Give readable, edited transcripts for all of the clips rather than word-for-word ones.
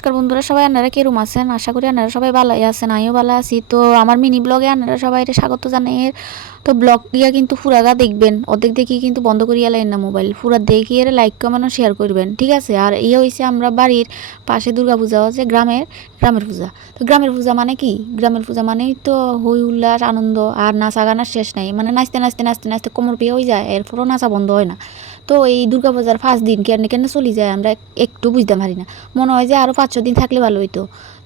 নমস্কার বন্ধুরা, সবাই আপনারা কিরকম আছেন? আশা করি আপনারা সবাই ভালোই আছেন, আমিও ভালো আছি। তো আমার মিনি ব্লগে আপনারা সবাই স্বাগত জানাই। তো ব্লগ দিয়া কিন্তু পুরাটা দেখবেন, অর্ধেক দেখি কিন্তু বন্ধ করিয়া লাইন না মোবাইল, পুরা দেখিয়ে লাইক কমেন্ট শেয়ার করবেন, ঠিক আছে? আর ইয়ে হয়েছে আমরা বাড়ির পাশে দুর্গা পূজা হচ্ছে, গ্রামের পূজা। তো গ্রামের পূজা মানে কি? গ্রামের পূজা মানেই তো হই উল্লাস আনন্দ আর নাচা গানার শেষ নাই, মানে নাচতে নাচতে নাচতে নাচতে কোমর পেয়ে হয়ে যায়, এরপরও নাচা বন্ধ হয় না। তো এই দুর্গা পূজার 5 দিন কেন কেন চলে যায় আমরা একটু বুঝতে পারি না। মনে হয় যে আরও 5-6 দিন থাকলে ভালো হইতো।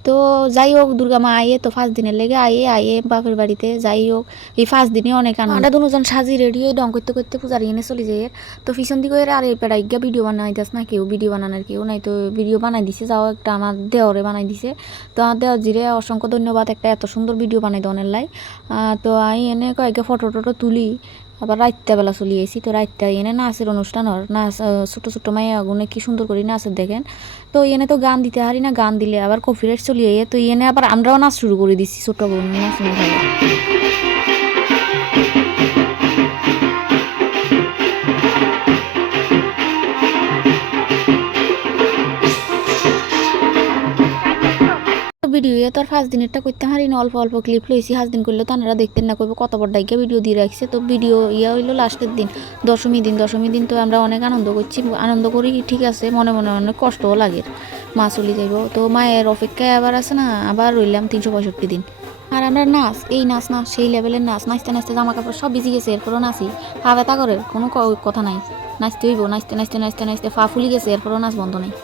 তো যাই হোক, দুর্গা মা আইয়ে তো 5 দিনের লেগে আইয়ে বাপের বাড়িতে। যাই হোক, এই 5 দিনে অনেক আনন্দ। আমরা দুজন সাজি রেডি হয়ে ডং করতে করতে পূজার এনে চলে যাই। তো পিছন দিকে আর এই পেড়াই গিয়া ভিডিও বানাই দাস না, কেউ ভিডিও বানানোর কেউ নাই, তো ভিডিও বানাই দিছে। যাও একটা আমার দেওরে বানাই দিছে। তো আমার দেওয়ার জিরে অসংখ্য ধন্যবাদ, একটা এত সুন্দর ভিডিও বানাই দেওয়ার লাই। তো আমি এনে কয়েকটা ফটো টটো তুলি। আবার রাইতে বেলা চলে আসি। তো রাইতে এনে নাচের অনুষ্ঠান নাচ, ছোটো ছোটো মাইয়া আগুনে কি সুন্দর করে নাচের দেখেন। তো এনে তো গান দিতে হারি না, গান দিলে আবার কপিরাইট চলিয়ে। তো এনে আবার আমরাও নাচ শুরু করে দিছি ছোটো বোন নাচ। ভিডিও তো আর 5 দিনেরটা করতে হারি না, অল্প অল্প ক্লিপ লইছি। 5 দিন করলে তো আপনারা দেখতেন না, করবো কত বড় ডাইকা ভিডিও দিয়ে রাখছে। তো ভিডিও হইলো লাস্টের দিন, দশমী দিন। তো আমরা অনেক আনন্দ করছি, আনন্দ করি ঠিক আছে, মনে মনে অনেক কষ্টও লাগে। মা চলে যাইব, তো মায়ের অপেক্ষায় আবার আছে না, আবার রইলাম 365 দিন। আর আমরা নাচ, এই নাচ না সেই লেভেলের নাচ, নাচতে নাচতে জামা কাপড় সব ভিজে গেছে, এরপরও নাচি। পা ব্যথা করে কোনো কথা নাই, নাচতে হইব, নাচতে নাচতে নাচতে নাচতে পা ফুলি গেছে, এরপরও নাচ বন্ধ নেই।